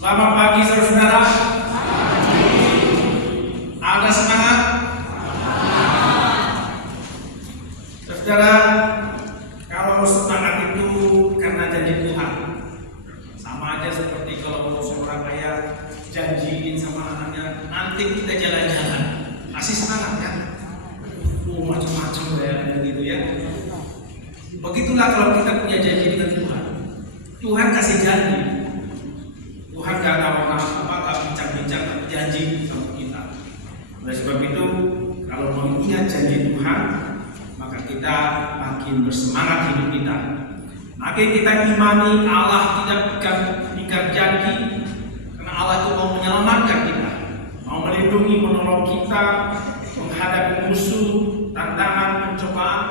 Selamat pagi saudara-saudara. Ada semangat? Saudara, kalau semangat itu karena janji Tuhan, sama aja seperti kalau seorang ayah janjiin sama anaknya, nanti kita jalan-jalan, kasih semangat kan? Macam-macam ya gitu ya. Begitulah kalau kita punya janji dengan Tuhan. Tuhan kasih janji. Tuhan gak tahu gak bincang-bincang, tapi janji sama kita. Oleh sebab itu, kalau mengingat janji Tuhan, maka kita makin bersemangat hidup kita. Makin kita imani Allah tidak ingkar janji, karena Allah itu mau menyelamatkan kita, mau melindungi, menolong kita menghadapi musuh, tantangan, pencobaan,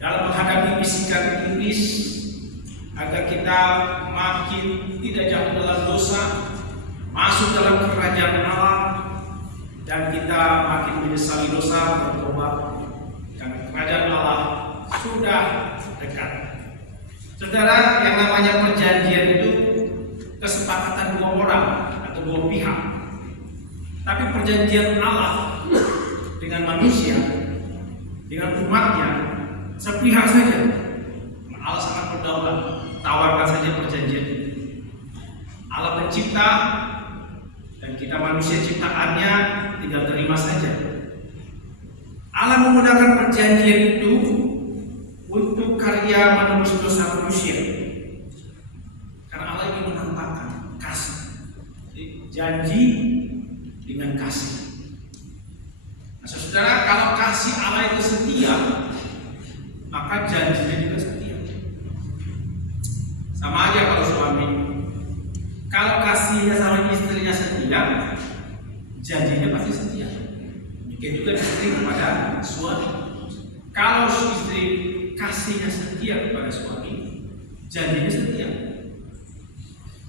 dalam menghadapi bisikan iblis, agar kita makin tidak jatuh dalam dosa, masuk dalam kerajaan Allah, dan kita makin menyesali dosa, bertobat, karena kerajaan Allah sudah dekat. Saudara, yang namanya perjanjian itu kesepakatan dua orang atau dua pihak. Tapi perjanjian Allah dengan manusia, dengan umatnya, sepihak saja. Allah sangat berdaulat, tawarkan saja perjanjian itu. Allah pencipta dan kita manusia ciptaannya, tinggal terima saja. Allah menggunakan perjanjian itu untuk karya menembus dosa manusia, karena Allah ingin menampakkan kasih. Janji dengan kasih. Nah, saudara, kalau kasih Allah itu setia, maka janjinya juga setia. Sama aja kalau suami, kalau kasihnya sama istrinya setia, janjinya pasti setia. Demikian juga istri kepada suami. Kalau istri kasihnya setia kepada suami, janjinya setia.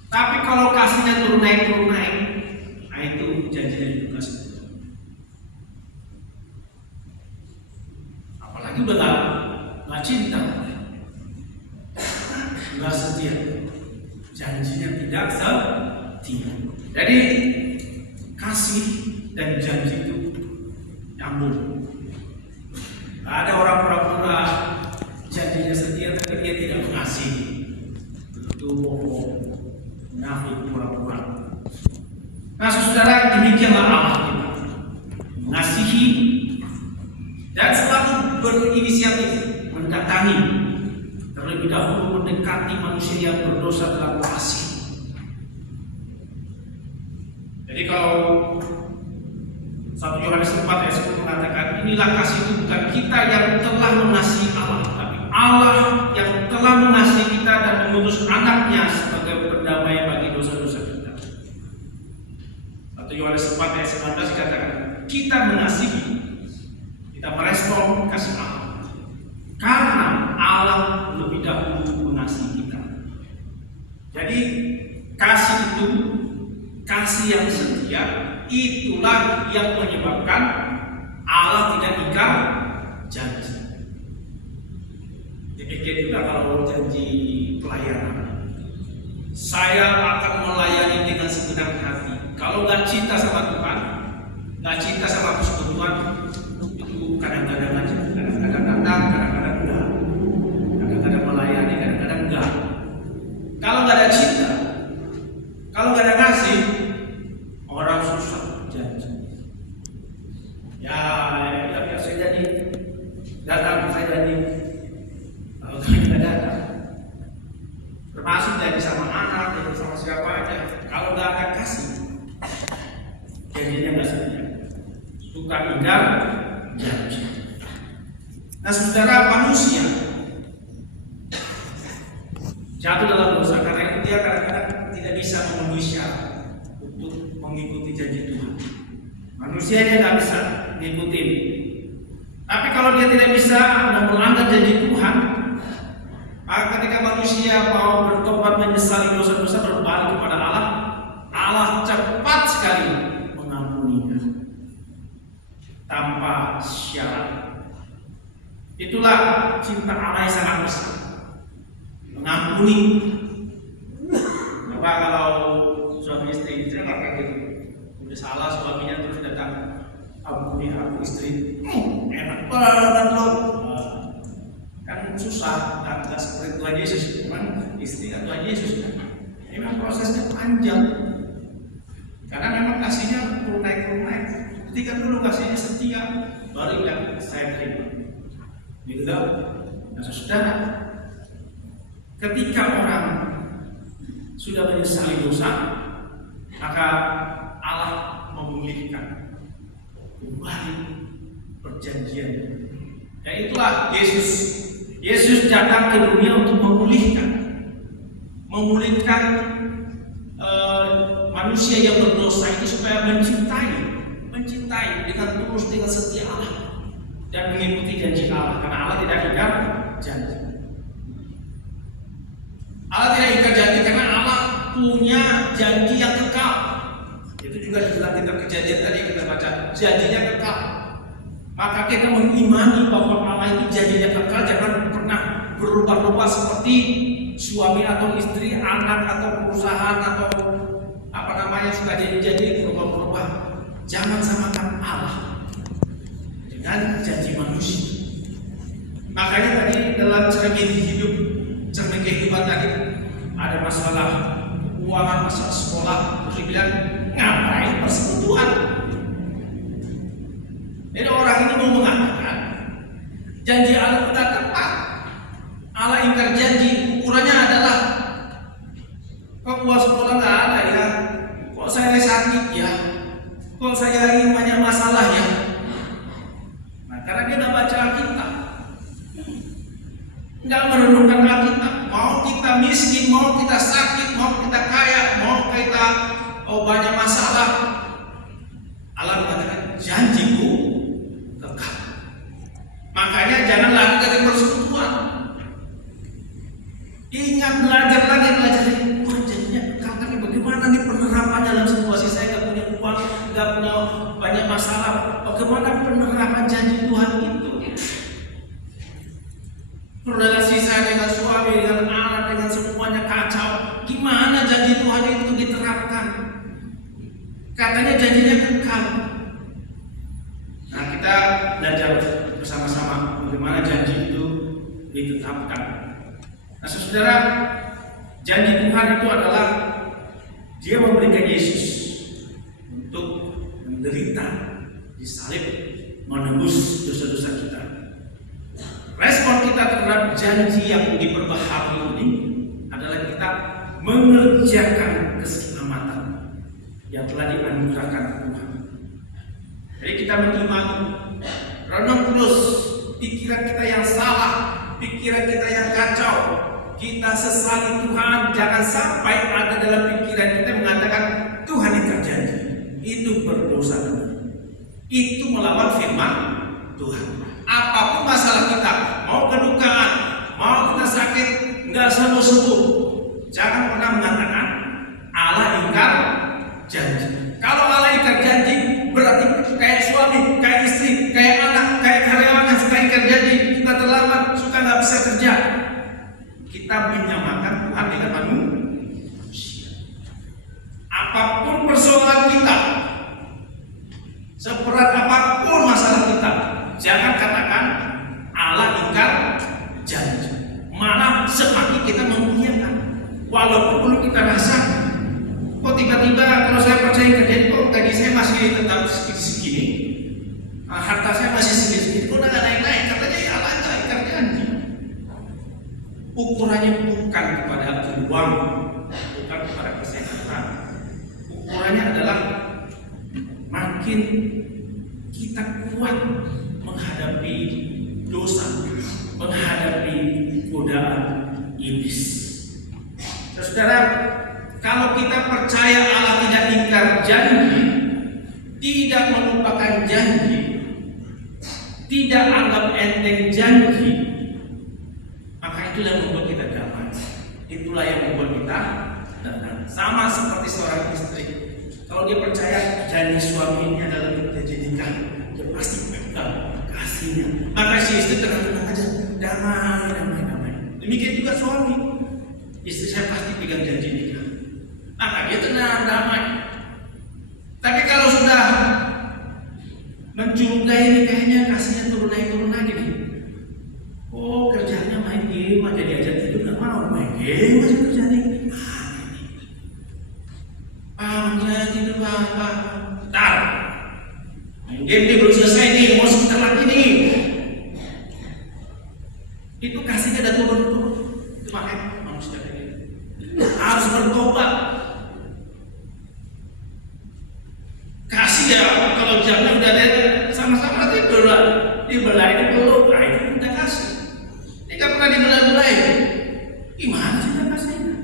Tapi kalau kasihnya turun naik, nah itu janjinya juga setia. Apalagi udah nggak cinta, nggak setia, janjinya tidak setia. Jadi kasih dan janji itu nyambung. Ada orang pura-pura janjinya setia tapi dia tidak mengasihi, itu bohong, munafik, pura-pura. Nah saudara, demikianlah Allah kita, mengasihi dan selalu berinisiatif mendatangi, terlebih dahulu mendekati manusia yang berdosa dalam kasih. Jadi kalau 1 Yohanes 4 ayat 10 mengatakan, inilah kasih itu bukan kita yang telah mengasihi Allah, tapi Allah yang telah mengasihi kita dan mengutus anaknya sebagai pendamai bagi dosa-dosa kita. 1 Yohanes 4 ayat 19 dikatakan, kita mengasihi, kita merespon kasih Allah karena Allah lebih dahulu mengasihi kita. Jadi kasih itu, kasih yang setia, itulah yang menyebabkan Allah tidak ingkar janji. Demikian juga kalau janji pelayanan, saya akan melayani dengan segenap hati. Kalau nggak cinta sama Tuhan, nggak cinta sama persekutuan, itu kadang-kadang aja, kadang-kadang datang, kadang-kadang enggak, kadang-kadang melayani, kadang-kadang enggak. Kalau nggak ada cinta, kalau nggak ada kasih, orang susah janji. Ya saya jadi datang, saya jadi kalau tidak datang, termasuk jadi sama anak, jadi sama siapa aja. Kalau nggak ada kasih, janjinya nggak setia, suka ingkar janji. Nah saudara, manusia jatuh dalam dosa karena itu dia kadang-kadang tidak bisa memenuhi syarat untuk mengikuti janji Tuhan. Manusianya nggak bisa ngikutin. Tapi kalau dia tidak bisa melanggar janji Tuhan, maka ketika manusia mau bertobat menyesali dosa-dosa berbalik kepada Allah, Allah cepat sekali mengampuninya tanpa syarat. Itulah cinta Allah yang sangat besar, mengampuni. Coba kalau istri. Saya nggak kayak gitu. Udah salah suaminya terus datang, ampuni aku istri. Enak banget loh. Kan susah, nggak seperti Tuhan Yesus. Memang istri kan Tuhan Yesus kan. Memang prosesnya panjang. Karena memang kasihnya turun naik. Ketika dulu kasihnya setia, baru yang saya terima. Gitu dong. Nah, saudara, ketika orang sudah menyesali dosa, maka Allah memulihkan kembali perjanjian. Dan itulah Yesus. Yesus datang ke dunia untuk memulihkan manusia yang berdosa itu supaya mencintai dengan tulus, dengan setia Allah dan mengikuti janji Allah, karena Allah tidak ingkar janji. Allah tidak ingkar janji karena Allah punya janji yang kekal. Itu juga dalam kitab Kejadian tadi kita baca, janjinya kekal. Maka kita mengimani bahwa Allah itu janjinya kekal, jangan pernah berubah-ubah seperti suami atau istri, anak atau perusahaan atau suka janji-janji berubah-ubah. Jangan samakan Allah dengan janji manusia. Makanya tadi dalam cermin kehidupan tadi ada masalah keuangan, masalah sekolah, terus dibilang ngapain persekutuan? Jadi orang ini mau mengatakan janji Allah tidak tepat. Allah ingkar janji, ukurannya adalah kok buat sekolah nggak ada ya, kok saya sakit ya, kok saya ini banyak masalah ya. Nah, karena dia nggak baca Alkitab, nggak merenungkan Alkitab. Mau kita miskin, mau kita sakit, mau kita kaya, mau kita banyak masalah, Allah mengatakan janjiku kekal. Makanya jangan lakukan persekutuan. Ingat belajar lagi. Wah, janjinya kekal, tapi bagaimana nih penerapan dalam situasi saya nggak punya uang, nggak punya banyak masalah. Bagaimana penerapan janji Tuhan itu? Relasi saya dengan suami, dengan anak, dengan semuanya kacau. Gimana janji Tuhan itu diterapkan? Katanya janjinya kekal. Nah, kita belajar bersama-sama bagaimana janji itu ditetapkan. Nah, saudara, janji Tuhan itu adalah Dia memberikan Yesus untuk menderita, disalib, menebus dosa-dosa kita. Respon kita terhadap janji yang diperbaharui ini adalah kita mengerjakan keselamatan yang telah dianugerahkan Tuhan. Jadi kita mengimani, renung terus pikiran kita yang salah, pikiran kita yang kacau, kita sesali Tuhan. Jangan sampai ada dalam pikiran kita mengatakan Tuhan ingkar janji. Itu berdosa. Itu melawan firman Tuhan. Apapun masalah kita, mau kedukaan, mau kita sakit, nggak sembuh-sembuh, jangan pernah mengatakan Allah ingkar janji. Kalau Allah ingkar janji, berarti kayak suami, kayak istri, kayak anak, kayak karyawan yang suka ingkar janji, kita terlambat, suka nggak bisa kerja. Kita menyamakan Tuhan dengan manusia. Apapun persoalan kita, seberat apapun masalah kita, jangan katakan Allah ingkar janji. Malah semakin kita memuliakan. Walaupun belum kita rasa, kok tiba-tiba kalau saya percaya kerjaan, kok gaji saya masih tetap segini, harta saya masih segini, kok nggak naik-naik? Katanya ya Allah nggak ingkar janji. Ukurannya bukan kepada uang, bukan kepada kesehatan. Ukurannya adalah makin kita kuat menghadapi dosa, menghadapi godaan iblis. Saudara, kalau kita percaya Allah tidak ingkar janji, tidak melupakan janji, tidak anggap enteng janji, maka itulah yang membuat kita damai. Itulah yang membuat kita tenang. Sama seperti seorang istri, kalau dia percaya janji suaminya adalah janji nikah, dia pasti pegang kasihnya. Maka si istri tenang-tenang aja, damai. Demikian juga suami, istri saya pasti pegang janji nikah. Maka dia tenang, damai. game belum selesai nih, mau sebentar lagi nih. Itu kasihnya udah turun. Itu makanya manusia kayak gitu. Harus bertobat. Kasih ya, kalau jamnya udah ada sama-sama tidur lah. Dibelai dulu, nah itu udah kasih. Tidak pernah dibelai-belai. Gimana sih kita kasihnya?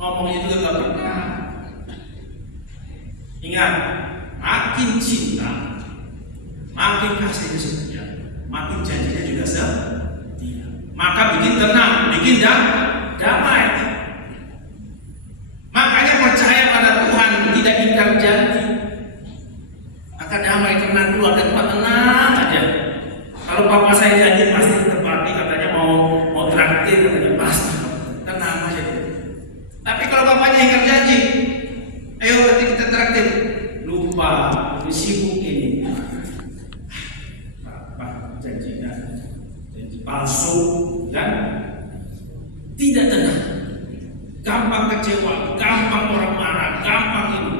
Ngomongnya juga gak pernah. Ingat, makin cinta, makin kasihnya setia, makin janjinya juga setia. Maka bikin tenang, bikin damai. Makanya percaya pada Tuhan, tidak ingkar janji. Maka damai, tenang, keluarga tempat tenang aja. Kalau papa saya janji pasti ditepati, katanya mau traktir, katanya pasti tenang aja. Tapi kalau bapaknya ingkar janji, ayo nanti kita traktir, lupa, sibuk ini. Pak janjinya, janji palsu, kan? Tidak tenang, gampang kecewa, gampang orang marah, gampang ini.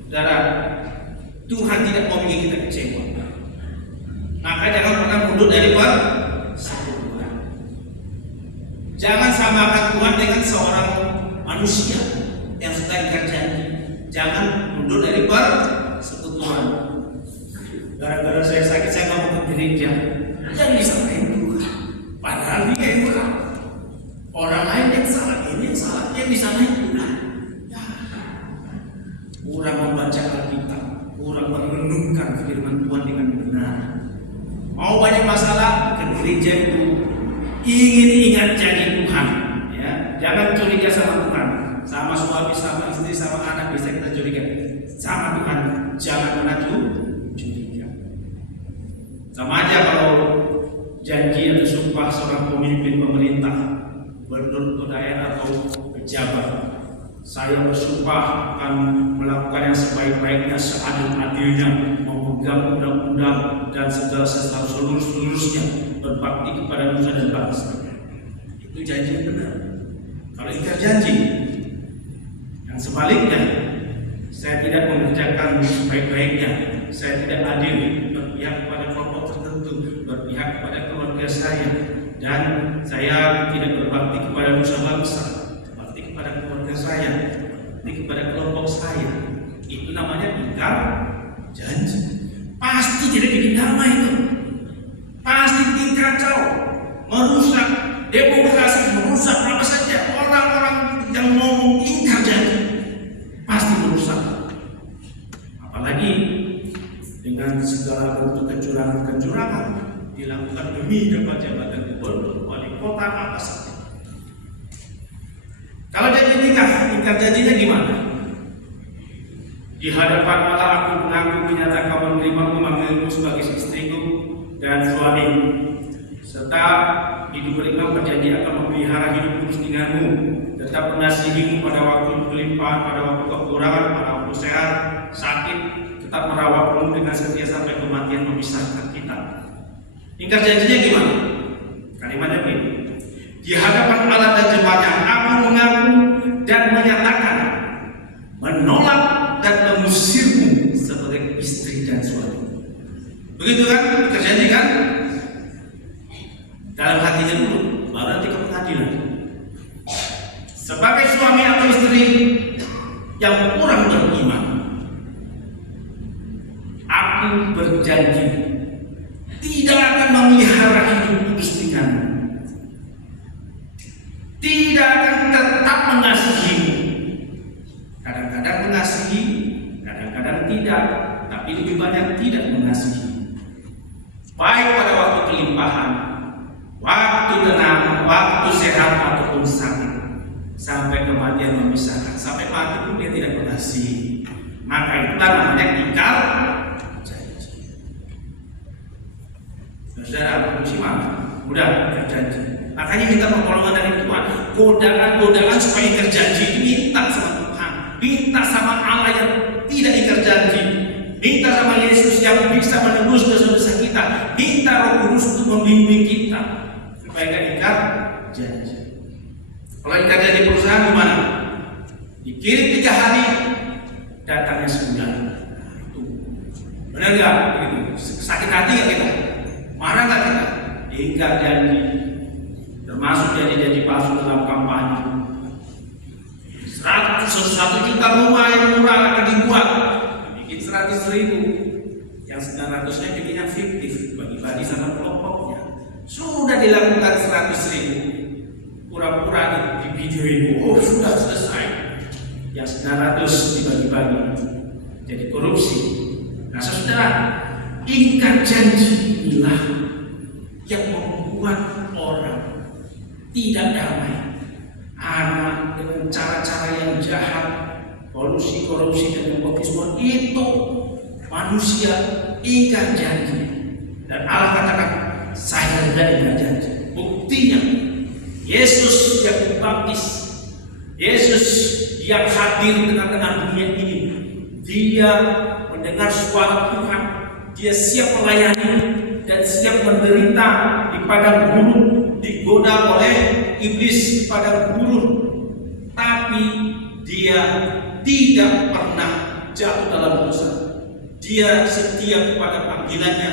Saudara, Tuhan tidak mau bikin kita kecewa. Maka jangan pernah mundur dari persekutuan. Jangan samakan Tuhan dengan seorang manusia yang sudah ingkar janji. Jangan mundur dari persekutuan. Gara-gara saya sakit, saya nggak mau ke gereja. Yang disalahin Tuhan. Padahal dia yang benar. Orang lain yang salah, ini yang salah, yang disalahin Tuhan. Ya. Kurang membaca Alkitab, kurang merenungkan firman Tuhan dengan benar. Mau banyak masalah, ke gereja itu ingin ingat janji Tuhan. Ya. Jangan curiga sama Tuhan. Sama suami, sama istri, sama anak bisa kita curiga. Sama Tuhan, jangan pernah curiga. Sama aja kalau janji atau sumpah seorang pemimpin pemerintah, gubernur daerah atau pejabat. Saya bersumpah akan melakukan yang sebaik-baiknya, seadil-adilnya, memegang undang-undang dan segala sesuatu seluruhnya, berbakti kepada nusa dan bangsa. Itu janji yang benar. Kalau ingkar janji, yang sebaliknya, saya tidak mengerjakan sebaik-baiknya, saya tidak adil, berpihak kepada kelompok tertentu, berpihak kepada keluarga saya, dan saya tidak berbakti kepada nusa bangsa, berbakti kepada keluarga saya, berbakti kepada kelompok saya. Itu namanya ingkar janji. Pasti tidak bikin damai itu. Pasti bikin kacau, merusak demokrasi, merusak apa saja. Orang-orang yang mau ingkar janji pasti merusak. Apalagi dengan segala bentuk kecurangan dilakukan demi dapat jabatan gubernur, wali kota, apa saja. Kalau janji nikah, ingkar janjinya gimana? Di hadapan Allah aku mengaku menyatakan menerima memanggilmu sebagai istriku dan suami, serta di diberikan berjanji akan memelihara hidup kudus denganmu, tetap mengasihimu pada waktu kelimpahan, pada waktu kekurangan, pada waktu sehat, sakit, tetap merawatmu dengan setia sampai kematian memisahkan kita. Ingkar janjinya gimana? Kalimatnya begini: di hadapan Allah dan jemaatnya aku mengaku dan menyatakan menolak dan mengusirmu sebagai istri dan suami. Begitu kan? Ingkar janji kan? Dalam hatinya dulu, baru nanti ke pengadilan. Sebagai suami atau istri yang kurang beriman, aku berjanji tidak akan memelihara hidup kudus denganmu, tidak akan tetap mengasihimu. Kadang-kadang mengasihi, kadang-kadang tidak, tapi lebih banyak tidak mengasihi. Baik pada waktu kelimpahan, waktu tenang, waktu sehat ataupun sakit, sampai kematian memisahkan. Sampai mati pun dia tidak mengasihi. Maka itulah namanya ingkar janji. Saudara, muslimah, mudah ingkar janji. Makanya minta pertolongan dari Tuhan. Godaan-godaan supaya ingkar janji itu minta sama Tuhan, minta sama Allah yang tidak ingkar janji, minta sama Yesus yang bisa menebus dosa-dosa kita, minta Roh Kudus untuk membimbing kita supaya tidak ingkar janji. Kalau ingkar janji perusahaan gimana? Dikirim 3 hari, datangnya 9. Itu Benar nggak? Begitu. Sakit hati nggak kita? Marah nggak kita? Ingkar janji, termasuk janji-janji palsu dalam kampanye. 1 juta rumah yang murah akan dibuat, bikin 100.000, yang 900-nya bikinnya fiktif, bagi-bagi sama kelompoknya. Sudah dilakukan 100.000, pura-pura di video ini, oh sudah selesai. Yang 900 dibagi-bagi, jadi korupsi. Nah saudara, ingkar janji inilah yang membuat orang tidak damai. Anak dengan cara-cara yang jahat, kolusi, korupsi, dan nepotisme itu manusia ingkar janji. Dan Allah katakan, saya tidak ingkar janji. Buktinya, Yesus yang dibaptis, Yesus yang hadir di tengah-tengah dunia ini, dia mendengar suara Tuhan, dia siap melayani dan siap menderita di padang gurun, digoda oleh iblis di padang gurun, tapi dia tidak pernah jatuh dalam dosa. Dia setia kepada panggilannya,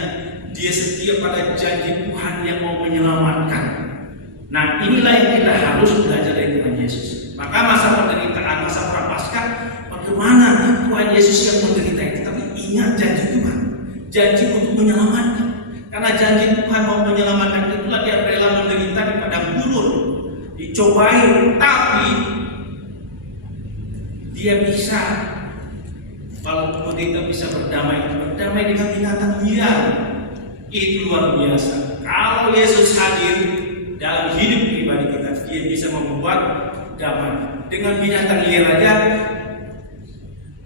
dia setia pada janji Tuhan yang mau menyelamatkan. Nah inilah yang kita harus belajar dari Tuhan Yesus. Maka masa penderitaan, masa prapaskah, bagaimana Tuhan Yesus yang menderita itu, tapi ingat janji Tuhan, janji untuk menyelamatkan. Karena janji Tuhan mau menyelamatkan, itulah dia rela menderita di padang gurun, dicobai, tapi dia bisa, kalau menderita bisa berdamai dengan binatang liar. Itu luar biasa. Kalau Yesus hadir dalam hidup pribadi kita, dia bisa membuat damai dengan binatang liar aja.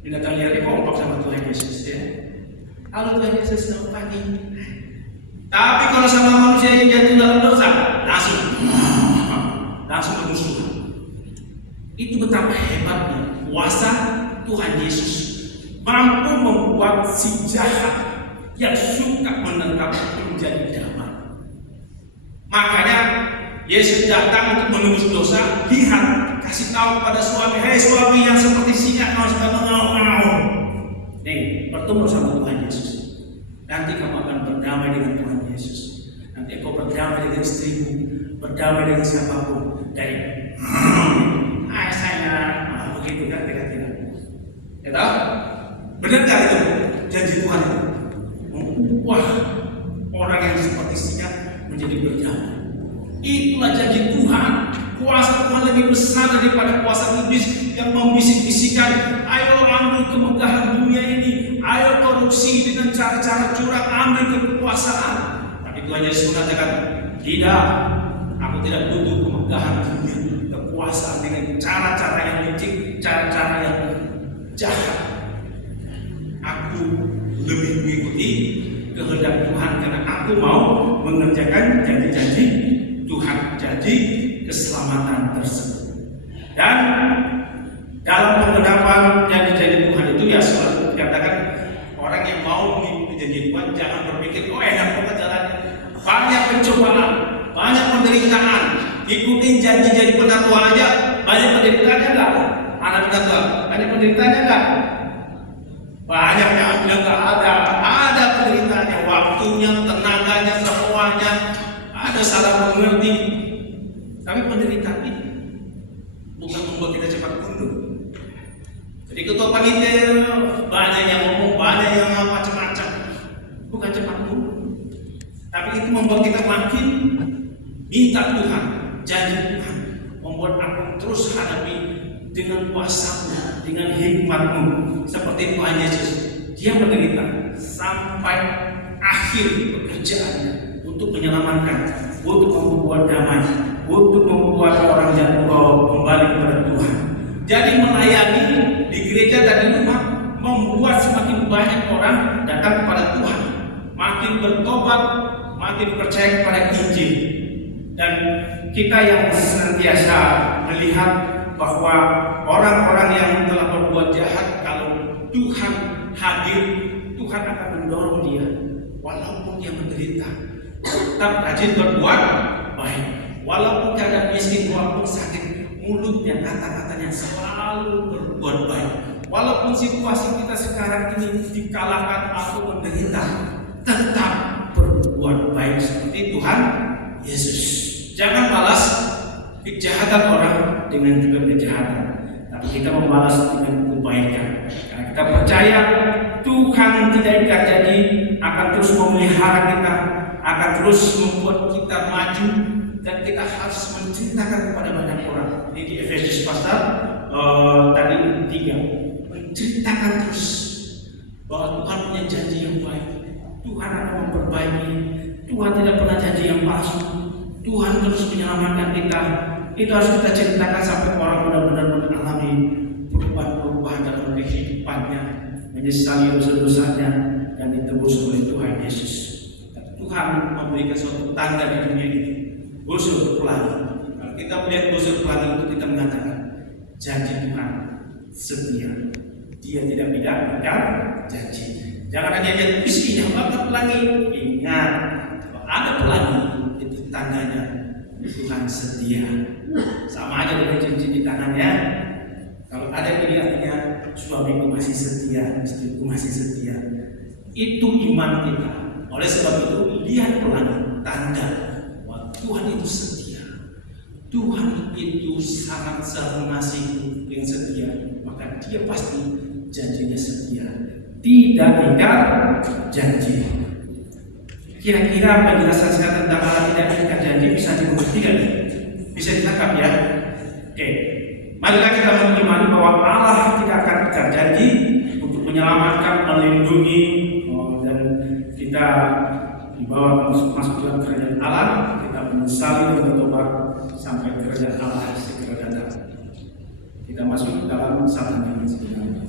Binatang liar ini kompak sama Tuhan Yesus ya. Kalau Tuhan Yesus selamat pagi. Tapi kalau sama manusia yang jatuh dalam dosa, langsung bermusuhan. Itu betapa hebatnya kuasa Tuhan Yesus, mampu membuat si jahat yang suka menentang menjadi damai. Makanya Yesus datang untuk menembus dosa. Lihat, kasih tahu pada suami, hei suami yang seperti singa, kau suka mengaum-ngaum. Nih, bertemu sama Tuhan Yesus. Nanti kamu akan berdamai dengan Tuhan Yesus. Nanti kau berdamai dengan istrimu, berdamai dengan siapapun. Dari hai sayang, begitu kan kira-kira. Ya tahu? Benar nggak itu janji Tuhan itu? Wah, orang yang seperti singa menjadi berdamai. Itulah janji Tuhan. Kuasa Tuhan lebih besar daripada kuasa iblis yang membisik-bisikan, ayo ambil kemegahan dunia ini, ayo korupsi dengan cara-cara curang, ambil kekuasaan. Tapi Tuhan Yesus mengatakan, tidak, aku tidak butuh kemegahan dunia, kekuasaan dengan cara-cara yang licik, cara-cara yang jahat. Aku lebih mengikuti kehendak Tuhan karena aku mau mengerjakan janji-janji Tuhan, janji keselamatan tersebut. Dan dalam penggenapan janji-janji Tuhan itu ya selalu dikatakan orang yang mau mengikuti janji Tuhan jangan berpikir oh enak banget jalan. Banyak pencobaan, banyak penderitaan. Ikutin janji jadi penatua aja, banyak penderitaannya enggak? Anak penatua, banyak penderitaannya enggak? Banyak yang bilang enggak ada penderitaannya, waktunya, tenaganya, semuanya, ada salah mengerti. Tapi penderitaan ini bukan membuat kita cepat mundur. Jadi ketua panitia banyak yang ngomong, banyak yang macam-macam, bukan cepat mundur. Tapi itu membuat kita makin minta Tuhan, janji Tuhan, membuat aku terus hadapi dengan kuasa-Mu, dengan hikmat-Mu. Seperti Tuhan Yesus, Dia menderita sampai akhir pekerjaannya untuk menyelamatkan, untuk membuat damai, untuk membuat orang jatuh kembali kepada Tuhan. Jadi melayani di gereja dan di rumah membuat semakin banyak orang datang kepada Tuhan, makin bertobat, makin percaya kepada Injil. Dan kita yang senantiasa melihat bahwa orang-orang yang telah berbuat jahat, kalau Tuhan hadir, Tuhan akan mendorong dia, walaupun dia menderita, tetap rajin berbuat baik. Walaupun keadaan miskin, walaupun sakit, mulutnya, kata-katanya selalu berbuat baik. Walaupun situasi kita sekarang ini dikalahkan atau menderita, tetap berbuat baik seperti Tuhan Yesus. Jangan balas kejahatan orang dengan juga kejahatan, tapi kita membalas dengan kebaikan. Karena kita percaya Tuhan tidak ingkar janji, akan terus memelihara kita, akan terus membuat kita maju, dan kita harus menceritakan kepada banyak orang. Ini di Efesus pasal tadi 3, menceritakan terus bahwa Tuhan punya janji yang baik. Tuhan akan memperbaiki. Tuhan tidak pernah janji yang palsu. Tuhan terus menyelamatkan kita. Itu harus kita ceritakan sampai orang benar-benar mengalami perubahan-perubahan dalam kehidupannya, menyesali dosa-dosanya, dan ditebus oleh Tuhan Yesus. Tuhan memberikan suatu tanda di dunia ini, busur pelangi. Kalau kita melihat busur pelangi itu, kita mengatakan janji Tuhan setia. Dia tidak ingkar janji. Jangan hanya lihat isinya banget pelangi. Ingat, kalau ada pelangi itu tandanya Tuhan setia. Sama aja dengan cincin di tangannya. Kalau ada ini artinya suamiku masih setia, istriku masih setia. Itu iman kita. Oleh sebab itu, lihat pelangi, tanda bahwa Tuhan itu setia. Tuhan itu sangat mengasihi yang setia, maka Dia pasti janjinya setia, tidak ingkar janji. Kira-kira penjelasan saya tentang Allah tidak ingkar janji bisa dimengerti kan? Bisa ditangkap ya? Oke, marilah kita mengimani bahwa Allah tidak akan ingkar janji untuk menyelamatkan, melindungi, dan kita dibawa masuk dalam kerajaan Allah. Kita menyesali dan bertobat sampai kerajaan Allah segera datang. Kita masuk dalam saat yang sebenarnya.